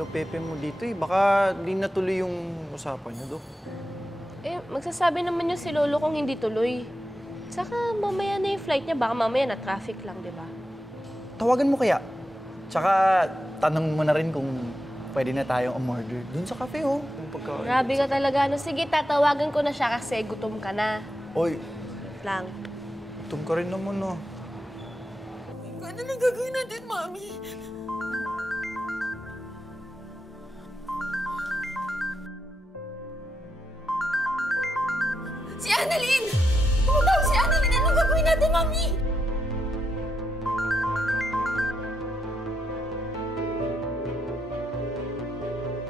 Lolo Pepe mo dito eh. Baka di natuloy yung usapan niyo, Dok. Eh, magsasabi naman yung si Lolo kung hindi tuloy. Saka mamaya na yung flight niya, baka mamaya na traffic lang, di ba? Tawagan mo kaya. Tsaka tanong mo na rin kung pwede na tayong umorder dun sa cafe, oh. Grabe ka talaga. No, sige, tatawagan ko na siya kasi gutom ka na. Oy, Lang. gutom ka rin naman, oh. Ano nang gagawin natin, Mami? Si Annalyn! Tumawag si Annalyn! Anong gagawin natin, Mami?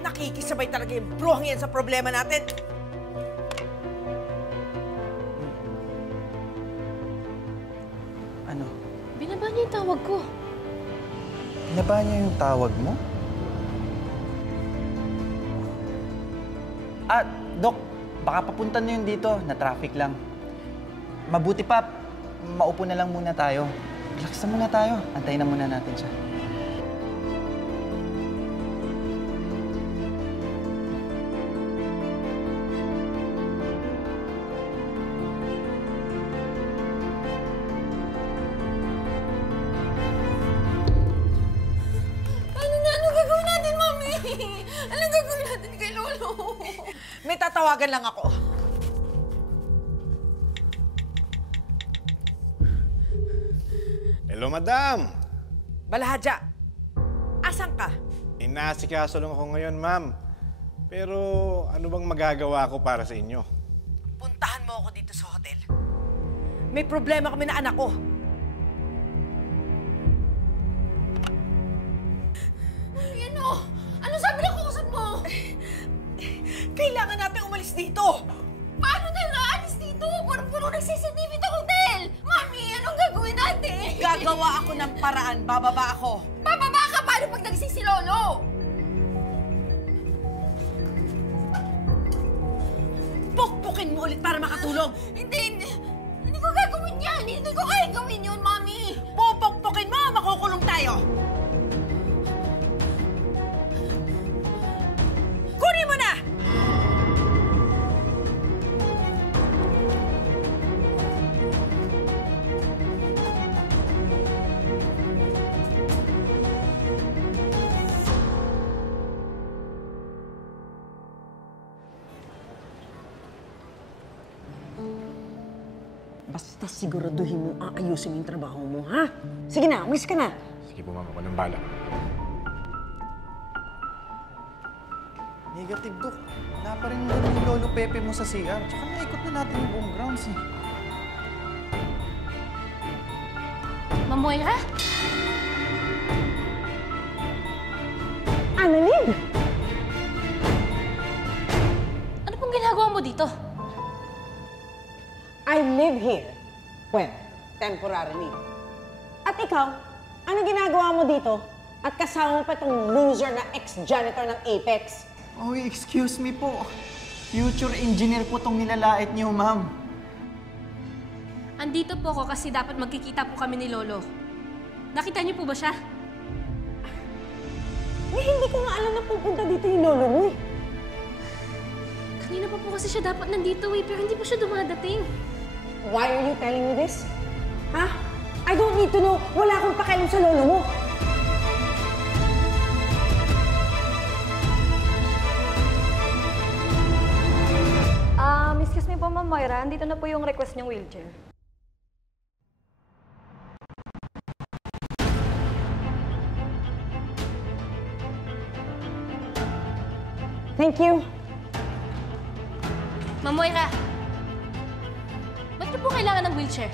Nakikisabay talaga yung bruhang yan sa problema natin. Ano? Binaba niya yung tawag ko. Naba niya yung tawag mo? Ah, Dok, baka papunta na yun dito. Na-traffic lang. Mabuti pa, maupo na lang muna tayo. Relax na muna tayo. Antayin na muna natin siya. Anong gagawin natin, Mami? Anong gagawin natin kay Lolo? May tatawagan lang ako. Hello, madam! Balahadya, asan ka? Inasikaso lang ako ngayon, ma'am. Pero ano bang magagawa ko para sa inyo? Puntahan mo ako dito sa hotel. May problema kami na anak ko. Ano? Ano sabi ng kausap mo? Kailangan natin umalis dito. Paano tayo naalis dito? Puro ng CCTV sa hotel. Mami, anong gagawin natin? Gagawa ako ng paraan. Bababa ako. Bababa ka? Paano pag nagsisilolo? Pukpukin mo ulit para makatulog. Hindi ko gagawin yan. Hindi ko kaya gawin yun, Mami. Pupukpukin mo, makukulong tayo. Kunin mo na! Basta siguraduhin mo aayusin yung trabaho mo, ha? Sige na, umalis ka na. Sige po, ma'am. Ako ng bala. Negative, Dok. Wala pa rin yung Lolo Pepe mo sa CR. Tsaka naikot na natin yung buong grounds, eh. Mamoyra? Annalyn! Ano pong ginagawa mo dito? I live here. Well, temporarily. At ikaw, ano ginagawa mo dito? At kasama mo pa itong loser na ex-janitor ng Apex. Oh, excuse me po. Future engineer po tong nilalait niyo, ma'am. Andito po ako kasi dapat magkikita po kami ni Lolo. Nakita niyo po ba siya? Eh, hindi ko nga alam na pupunta dito yung lolo mo eh. Kanina pa po kasi siya dapat nandito eh, pero hindi po siya dumadating. Why are you telling me this? Ha? I don't need to know. Wala akong pakialam sa lolo mo. Excuse me po, Ma'am Moira. Andito na po yung request niyong wheelchair. Thank you. Mamoyra, ba't niyo po kailangan ng wheelchair?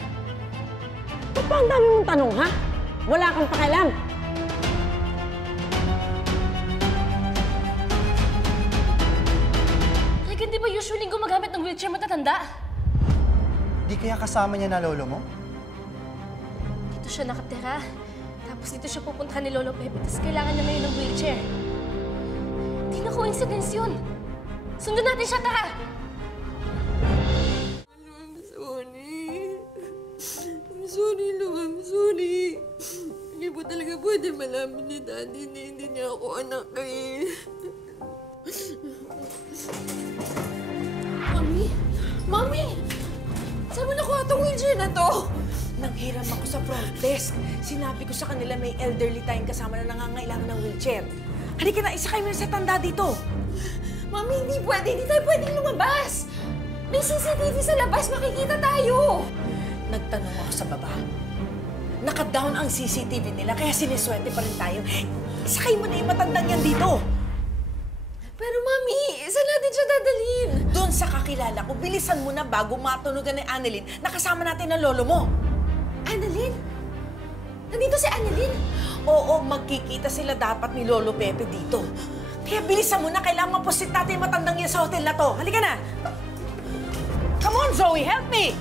Ba't ba ang dami mong tanong, ha? Wala kang pakialam. Like, hindi ba usually gumagamit ng wheelchair matatanda? Di kaya kasama niya na lolo mo? Dito siya nakatira. Tapos dito siya pupunta ni Lolo Pepe. Tapos kailangan niya ngayon ng wheelchair. Hindi na coincidence yun. Sundan natin siya, tara! I'm sorry, Lo. I'm sorry. Hindi po talaga pwede malaman ni Daddy na hindi niya ako anak eh. Mami? Mami! Saan mo nakuha itong wheelchair na to? Nanghiram ako sa front desk. Sinabi ko sa kanila may elderly tayong kasama na nangangailangan ng wheelchair. Halika na, isakay mo na sa tanda dito. Mami, hindi pwede. Hindi tayo pwedeng lumabas. May CCTV sa labas. Makikita tayo. Nagtanong ako sa baba. Naka-down ang CCTV nila, kaya siniswerte pa rin tayo. Isakay mo na yung matandang yan dito. Pero Mami, saan natin siya dadalhin? Doon sa kakilala ko, bilisan mo na bago matunugan ni Annalyn na kasama natin ang lolo mo. Annalyn? Nandito si Annalyn? Oo, magkikita sila dapat ni Lolo Pepe dito. Kaya bilisan mo na, kailangan mapusit natin yung matandang yan sa hotel na to. Halika na! Come on, Zoe, help me!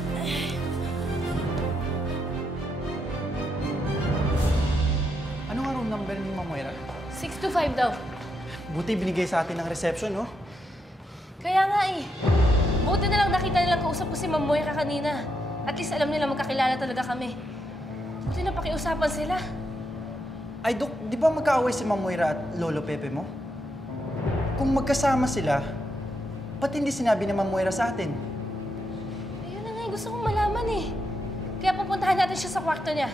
Ano nga room number ni Ma'am Moira? 625 daw. Buti binigay sa atin ng reception, no? Kaya nga eh. Buti na lang nakita nilang kausap ko si Ma'am Moira kanina. At least alam nila magkakilala talaga kami. Buti na pakiusapan sila. Ay, Dok, di ba magkaaway si Ma'am Moira at Lolo Pepe mo? Kung magkasama sila, ba't hindi sinabi ni Ma'am Moira sa atin? Ayun na nga eh, gusto kong malaman eh. Kaya pupuntahan natin siya sa kwarto niya.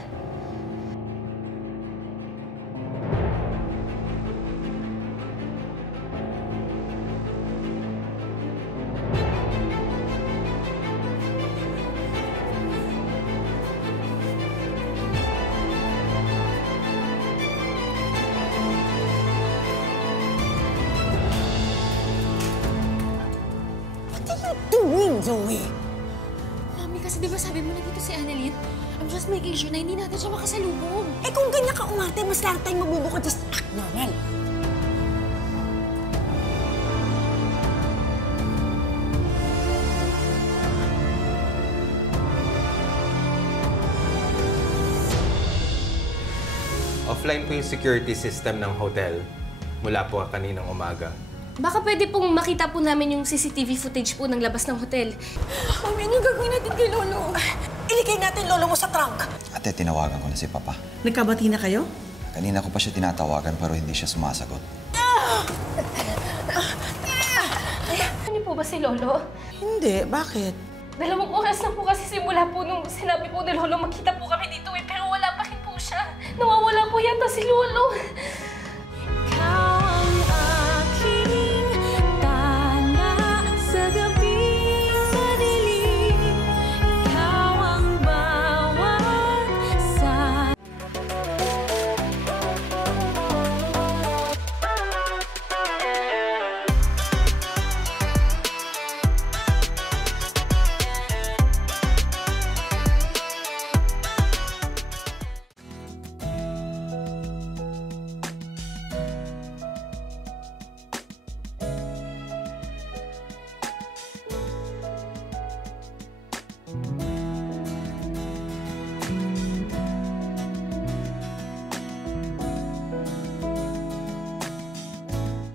Doing, Zoe? Mami, kasi di ba sabi mo na dito si Annalyn? I'm just making sure na hindi natin siya makasalubong. Eh kung ganyan ka umarte, mas lahat tayong mabubuka, just act normal. Offline po yung security system ng hotel mula po kaninang umaga. Baka pwede pong makita po namin yung CCTV footage po ng labas ng hotel. Mami, ano gagawin natin kay Lolo? Iligay natin lolo mo sa trunk. Ate, tinawagan ko na si Papa. Nagkabati na kayo? Kanina ko pa siya tinatawagan pero hindi siya sumasagot. Ano po ba si Lolo? Hindi, bakit? 2 oras na po kasi simula po nung sinabi po ni Lolo magkita po kami